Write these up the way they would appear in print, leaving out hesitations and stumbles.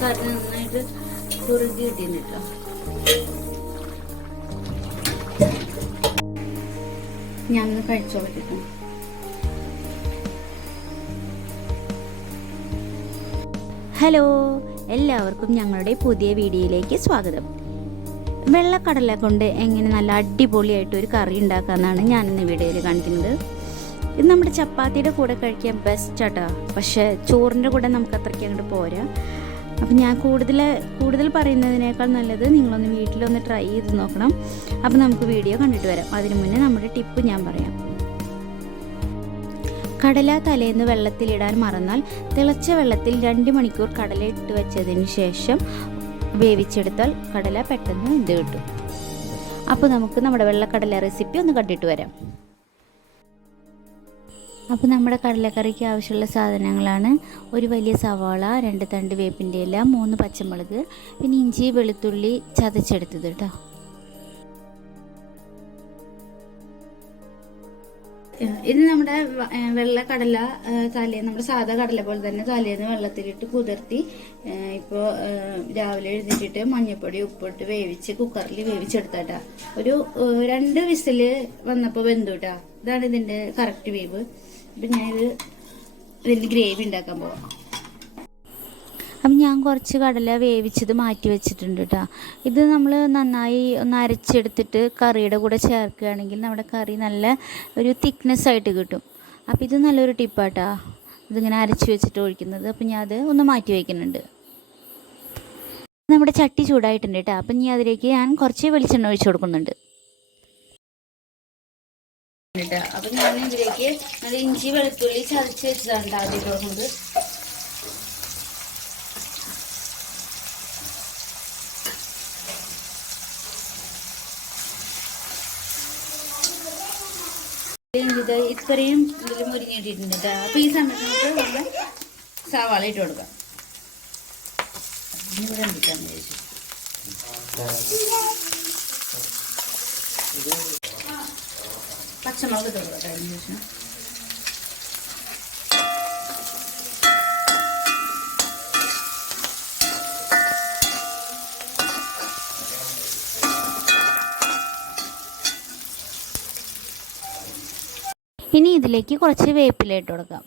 കറി നന്നായിട്ട് കുറുകി കിട്ടിയിട്ടുണ്ട് കേട്ടോ. ഞാനൊന്ന് കഴിച്ചോളാം കേട്ടോ. ഹലോ, എല്ലാവർക്കും ഞങ്ങളുടെ പുതിയ വീഡിയോയിലേക്ക് സ്വാഗതം. വെള്ളക്കടല കൊണ്ട് എങ്ങനെ നല്ല അടിപൊളിയായിട്ട് ഒരു കറി ഉണ്ടാക്കാമെന്നാണ് ഞാനിന്ന് വീഡിയോയിൽ കാണിക്കുന്നത്. ഇത് നമ്മുടെ ചപ്പാത്തിയുടെ കൂടെ കഴിക്കാൻ ബെസ്റ്റ് ആട്ടോ. പക്ഷേ ചോറിൻ്റെ കൂടെ നമുക്ക് അത്രയ്ക്ക് അങ്ങോട്ട് പോരാ. അപ്പം ഞാൻ കൂടുതൽ പറയുന്നതിനേക്കാൾ നല്ലത് നിങ്ങളൊന്ന് വീട്ടിലൊന്ന് ട്രൈ ചെയ്ത് നോക്കണം. അപ്പം നമുക്ക് വീഡിയോ കണ്ടിട്ട് വരാം. അതിനു മുന്നേ നമ്മുടെ ടിപ്പ് ഞാൻ പറയാം. കടല തലേന്ന് വെള്ളത്തിലിടാൻ മറന്നാൽ തിളച്ച വെള്ളത്തിൽ 2 മണിക്കൂർ കടല ഇട്ട് വെച്ചതിന് ശേഷം വേവിച്ചെടുത്താൽ കടല പെട്ടെന്ന് വെന്ത് കിട്ടും. അപ്പോൾ നമുക്ക് നമ്മുടെ വെള്ളക്കടല റെസിപ്പി ഒന്ന് കണ്ടിട്ട് വരാം. അപ്പോൾ നമ്മുടെ കടലക്കറിക്ക് ആവശ്യമുള്ള സാധനങ്ങളാണ്: ഒരു വലിയ സവാള, 2 തണ്ട് വേപ്പിൻ്റെ ഇല, 3 പച്ചമുളക്, പിന്നെ ഇഞ്ചി വെളുത്തുള്ളി ചതച്ചെടുത്തത് കേട്ടോ. ഇത് നമ്മുടെ വെള്ളക്കടല നമ്മുടെ സാധാ കടല പോലെ തന്നെ തലേന്ന് വെള്ളത്തിലിട്ട് കുതിർത്തി ഇപ്പോൾ രാവിലെ എഴുന്നേറ്റിട്ട് മഞ്ഞൾപ്പൊടി ഉപ്പിട്ട് വേവിച്ച് കുക്കറിൽ വേവിച്ചെടുത്താട്ടാ. ഒരു 2 വിസില് വന്നപ്പോൾ വെന്തു കേട്ടാ. ഇതാണ് ഇതിന്റെ കറക്റ്റ് വേവ്. അപ്പം ഇതിന്റെ ഗ്രേവി ഉണ്ടാക്കാൻ പോവാം. അപ്പം ഞാൻ കുറച്ച് കടല വേവിച്ചത് മാറ്റി വെച്ചിട്ടുണ്ട് കേട്ടോ. ഇത് നമ്മൾ നന്നായി ഒന്ന് അരച്ചെടുത്തിട്ട് കറിയുടെ കൂടെ ചേർക്കുകയാണെങ്കിൽ നമ്മുടെ കറി നല്ല ഒരു തിക്നെസ് ആയിട്ട് കിട്ടും. അപ്പോൾ ഇത് നല്ലൊരു ടിപ്പാട്ടോ, ഇതിങ്ങനെ അരച്ച് വെച്ചിട്ട് ഒഴിക്കുന്നത്. അപ്പം ഞാൻ അത് ഒന്ന് മാറ്റി വയ്ക്കുന്നുണ്ട്. നമ്മുടെ ചട്ടി ചൂടായിട്ടുണ്ട് കേട്ടോ. അപ്പം ഇനി അതിലേക്ക് ഞാൻ കുറച്ച് വെളിച്ചെണ്ണ ഒഴിച്ച് കൊടുക്കുന്നുണ്ട്. അപ്പം ഞാൻ ഇതിലേക്ക് നല്ല ഇഞ്ചി വെളുത്തുള്ളി ചതച്ച് വെച്ചതാണ് ആദ്യം ഇടുന്നത്. ഇത് ഇത്രയും ഇതിൽ മുരിഞ്ഞിട്ടിട്ടുണ്ട് കേട്ടോ. അപ്പൊ ഈ സമയത്ത് നമുക്ക് നല്ല സവാള ഇട്ട് കൊടുക്കാം. പച്ചമുളക് ഇട്ട് കൊടുക്കാം. അതിന് ശേഷം ഇനി ഇതിലേക്ക് കുറച്ച് വേപ്പില ഇട്ട് കൊടുക്കാം.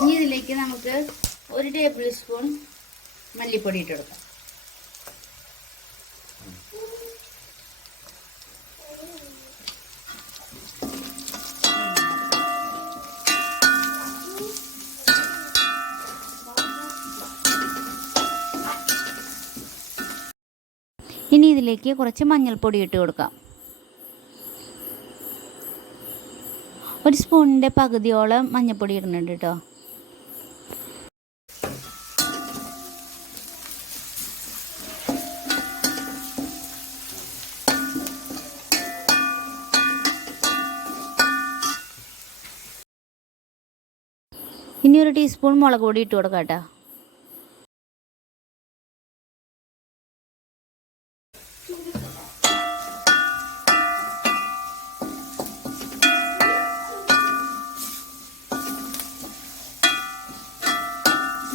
ഇനി ഇതിലേക്ക് നമുക്ക് 1 ടേബിൾ സ്പൂൺ മല്ലിപ്പൊടി ഇട്ട് കൊടുക്കാം. ഇനി ഇതിലേക്ക് കുറച്ച് മഞ്ഞൾപ്പൊടി ഇട്ട് കൊടുക്കാം. 1 സ്പൂണിൻ്റെ പകുതിയോളം മഞ്ഞൾപ്പൊടി ഇടുന്നുണ്ട് കേട്ടോ. ഇനി 1 ടീസ്പൂൺ മുളക് പൊടി ഇട്ട് കൊടുക്കാം കേട്ടോ.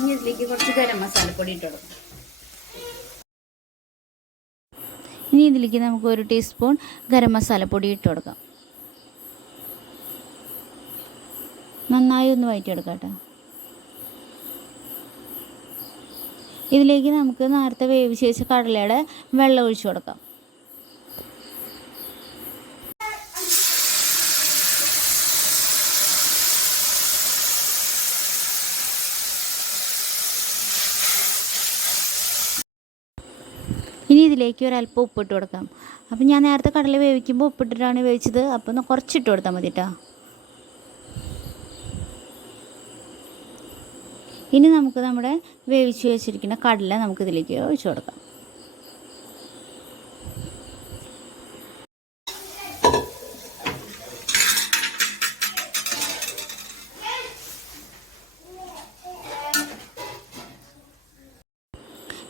ഇനി ഇതിലേക്ക് കുറച്ച് ഗരം മസാലപ്പൊടി ഇട്ട് കൊടുക്കാം. ഇനി ഇതിലേക്ക് നമുക്ക് 1 ടീസ്പൂൺ ഗരം മസാലപ്പൊടി ഇട്ട് കൊടുക്കാം. നന്നായി ഒന്ന് വഴറ്റിയെടുക്കാം കേട്ടോ. ഇതിലേക്ക് നമുക്ക് നേരത്തെ വേവിച്ച് വെച്ച കടലയുടെ വെള്ളം ഒഴിച്ചു കൊടുക്കാം. ഇനി ഇതിലേക്ക് ഒരല്പം ഉപ്പിട്ട് കൊടുക്കാം. അപ്പം ഞാൻ നേരത്തെ കടല വേവിക്കുമ്പോൾ ഉപ്പിട്ടിട്ടാണ് വേവിച്ചത്. അപ്പോൾ ഒന്ന് കുറച്ചിട്ട് കൊടുത്താൽ മതി കേട്ടോ. ഇനി നമുക്ക് നമ്മുടെ വേവിച്ച് വെച്ചിരിക്കുന്ന കടല നമുക്കിതിലേക്ക് ഒഴിച്ചു കൊടുക്കാം.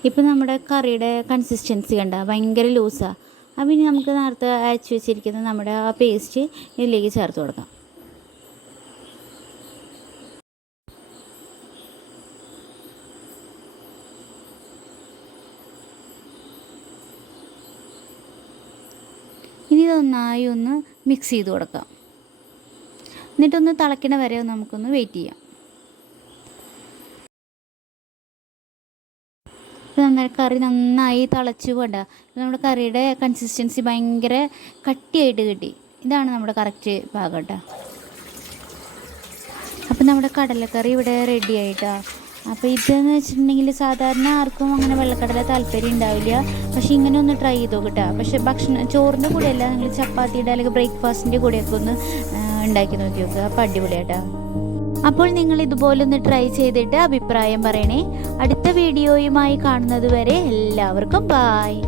ഇപ്പം നമ്മുടെ കറിയുടെ കൺസിസ്റ്റൻസി കണ്ട ഭയങ്കര ലൂസാണ്. അപ്പം ഇനി നമുക്ക് നേരത്തെ അരച്ച് വെച്ചിരിക്കുന്ന നമ്മുടെ ആ പേസ്റ്റ് ഇതിലേക്ക് ചേർത്ത് കൊടുക്കാം. നന്നായി ഒന്ന് മിക്സ് ചെയ്ത് കൊടുക്കാം. എന്നിട്ടൊന്ന് തിളയ്ക്കണ വരെ നമുക്കൊന്ന് വെയിറ്റ് ചെയ്യാം. കറി നന്നായി തിളച്ചു പോണ്ട. നമ്മുടെ കറിയുടെ കൺസിസ്റ്റൻസി ഭയങ്കര കട്ടിയായിട്ട് കിട്ടി. ഇതാണ് നമ്മുടെ കറക്റ്റ് പാകം കേട്ടോ. അപ്പം നമ്മുടെ കടലക്കറി ഇവിടെ റെഡി ആയിട്ടാ. അപ്പോൾ ഇതെന്ന് വെച്ചിട്ടുണ്ടെങ്കിൽ സാധാരണ ആർക്കും അങ്ങനെ വെള്ളക്കടല താല്പര്യം ഉണ്ടാവില്ല. പക്ഷേ ഇങ്ങനെ ഒന്ന് ട്രൈ ചെയ്ത് നോക്കട്ടോ. പക്ഷേ ചോറിൻ്റെ കൂടെയല്ല, നിങ്ങൾ ചപ്പാത്തിയുടെ അല്ലെങ്കിൽ ബ്രേക്ക്ഫാസ്റ്റിൻ്റെ കൂടെയൊക്കെ ഒന്ന് ഉണ്ടാക്കി നോക്കി നോക്കുക. അപ്പോൾ അടിപൊളിയാട്ടോ. അപ്പോൾ നിങ്ങൾ ഇതുപോലൊന്ന് ട്രൈ ചെയ്തിട്ട് അഭിപ്രായം പറയണേ. അടുത്ത വീഡിയോയുമായി കാണുന്നത് വരെ എല്ലാവർക്കും ബായ്.